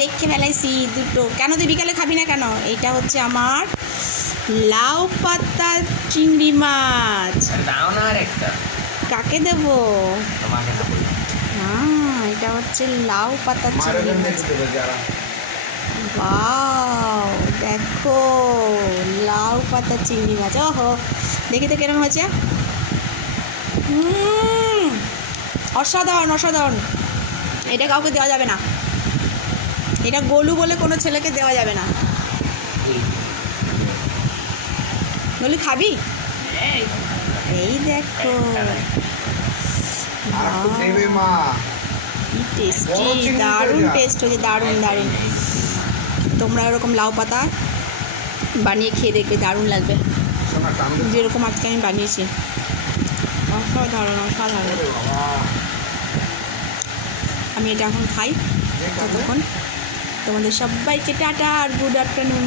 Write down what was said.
দেখে ফেলাইছি দুটো। কেন তুই বিকালে খাবি না কেন? এইটা হচ্ছে আমার লাউ পাতা চিংড়ি মাছ। কাকে দেবো? হ্যাঁ, এটা হচ্ছে লাউ পাতা চিংড়ি মাছ। ওয়াও, দেখো লাউ পাতা চিংড়ি মাছ। ওহো, দেখি তো কেমন হয়েছে। অসাধারণ অসাধারণ। এটা কাউকে দেওয়া যাবে না, এটা গোলু বলে কোনো ছেলেকে দেওয়া যাবে না। গোলু খাবি? এই দেখো কি টেস্টি, দারুণ টেস্ট হয়েছে, দারুণ দারুণ। তোমরা এরকম লাউ পাতা বানিয়ে খেয়ে দেখবে, দারুণ লাগবে, যেরকম আজকে আমি বানিয়েছি। অসাধারণ অসাধারণ। আমি এটা এখন খাই, ততক্ষণ তোমাদের সবাইকে টাটা আর গুড আফটারনুন।